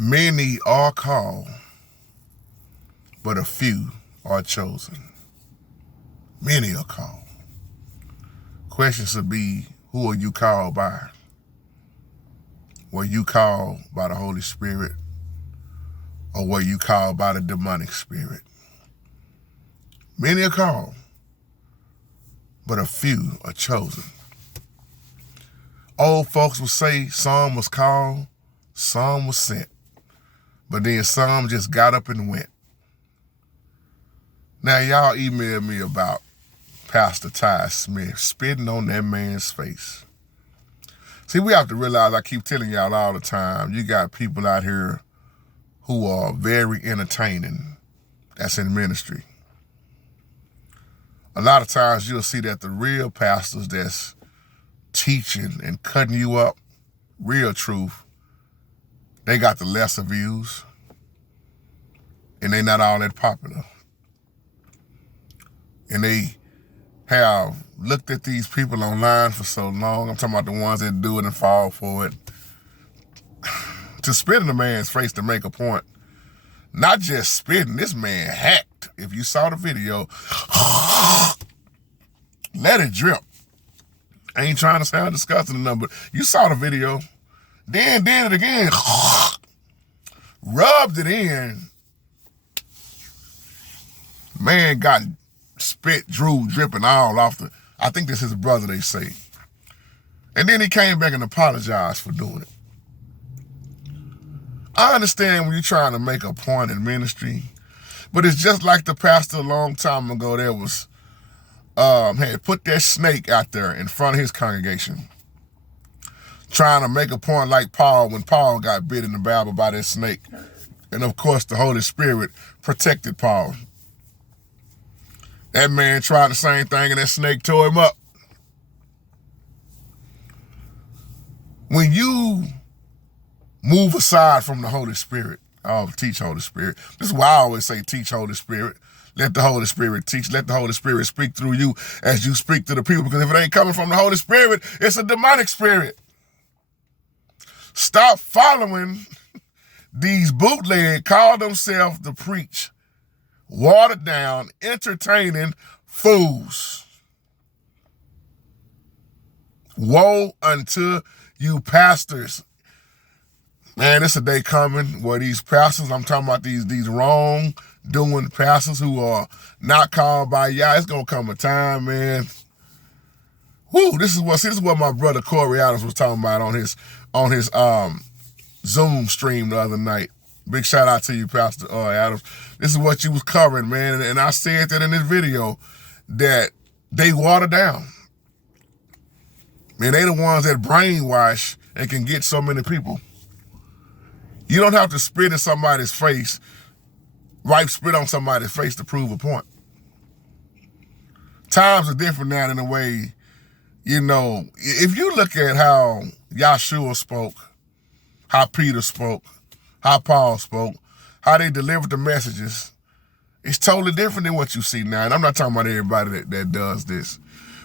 Many are called, but a few are chosen. Many are called. Question should be, who are you called by? Were you called by the Holy Spirit, or were you called by the demonic spirit? Many are called, but a few are chosen. Old folks would say some was called, some was sent, but then some just got up and went. Now y'all emailed me about Pastor Ty Smith spitting on that man's face. See, we have to realize, I keep telling y'all all the time, you got people out here who are very entertaining that's in ministry. A lot of times you'll see that the real pastors that's teaching and cutting you up, real truth, they got the lesser views and they not all that popular. And they have looked at these people online for so long. I'm talking about the ones that do it and fall for it. To spit in a man's face to make a point. Not just spitting, this man hacked. If you saw the video, let it drip. I ain't trying to sound disgusting enough, but you saw the video. Then did it again. Rubbed it in. Man got spit, drool, dripping all off the, I think this is his brother, they say. And then he came back and apologized for doing it. I understand when you're trying to make a point in ministry, but it's just like the pastor a long time ago that was, had put that snake out there in front of his congregation, trying to make a point like Paul when Paul got bit in the Bible by that snake. And of course, the Holy Spirit protected Paul. That man tried the same thing and that snake tore him up. When you move aside from the Holy Spirit, teach Holy Spirit. This is why I always say teach Holy Spirit. Let the Holy Spirit teach. Let the Holy Spirit speak through you as you speak to the people. Because if it ain't coming from the Holy Spirit, it's a demonic spirit. Stop following these bootleg, call themselves the preach, watered down, entertaining fools. Woe unto you pastors. Man, it's a day coming where these pastors, I'm talking about these wrong-doing pastors who are not called by Yah. It's going to come a time, man. Whoo, this is what my brother Corey Adams was talking about on his Zoom stream the other night. Big shout out to you, Pastor Adams. This is what you was covering, man. And I said that in this video, that they water down. Man, they the ones that brainwash and can get so many people. You don't have to spit in somebody's face, wipe spit on somebody's face to prove a point. Times are different now in a way, you know, if you look at how Yahshua spoke, how Peter spoke, how Paul spoke, how they delivered the messages, it's totally different than what you see now. And I'm not talking about everybody that does this,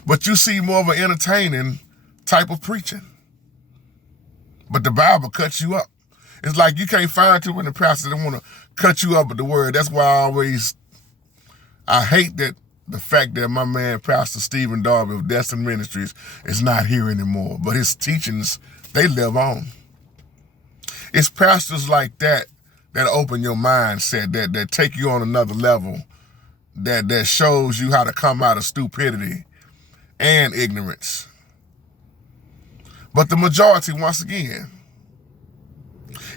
but you see more of an entertaining type of preaching. But the Bible cuts you up. It's like you can't find too many pastors that want to cut you up with the word. That's why I hate that the fact that my man, Pastor Stephen Darby of Destin Ministries, is not here anymore. But his teachings, they live on. It's pastors like that open your mindset, that take you on another level, that shows you how to come out of stupidity and ignorance. But the majority, once again,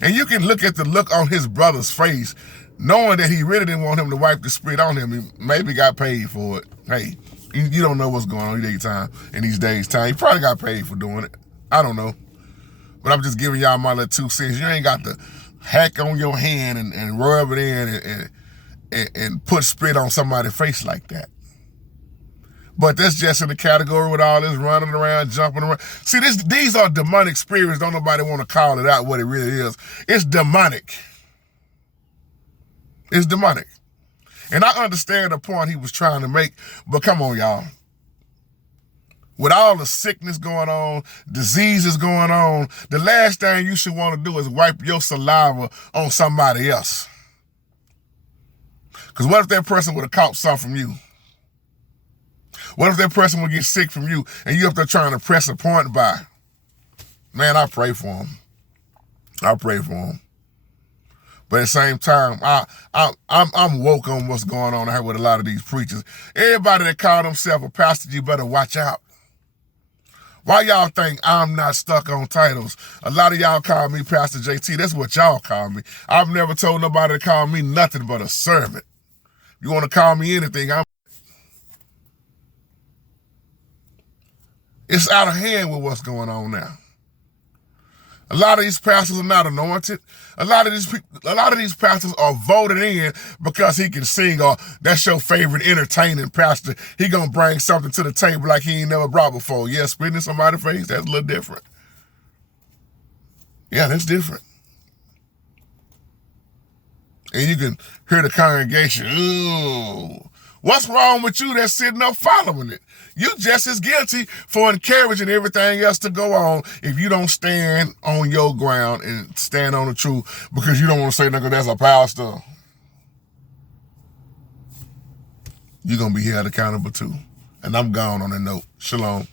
and you can look at the look on his brother's face, knowing that he really didn't want him to wipe the spit on him. He maybe got paid for it. Hey, you don't know what's going on in these days' time. He probably got paid for doing it. I don't know. But I'm just giving y'all my little 2 cents. You ain't got to hack on your hand and rub it in and put spit on somebody's face like that. But that's just in the category with all this running around, jumping around. See, these are demonic spirits. Don't nobody want to call it out what it really is. It's demonic. It's demonic. And I understand the point he was trying to make, but come on, y'all. With all the sickness going on, diseases going on, the last thing you should want to do is wipe your saliva on somebody else. Because what if that person would have caught something from you? What if that person would get sick from you and you up there trying to press a point by? Man, I pray for him. I pray for him. But at the same time, I'm woke on what's going on here with a lot of these preachers. Everybody that call themselves a pastor, you better watch out. Why y'all think I'm not stuck on titles? A lot of y'all call me Pastor JT. That's what y'all call me. I've never told nobody to call me nothing but a servant. If you want to call me anything, it's out of hand with what's going on now. A lot of these pastors are not anointed. A lot of these pastors are voted in because he can sing, or that's your favorite entertaining pastor. He gonna bring something to the table like he ain't never brought before. Yeah, spitting in somebody's face, that's a little different. Yeah, that's different. And you can hear the congregation, ooh, what's wrong with you that's sitting up following it? You just as guilty for encouraging everything else to go on if you don't stand on your ground and stand on the truth because you don't want to say nothing that's a pastor. You're going to be held accountable too. And I'm gone on that note. Shalom.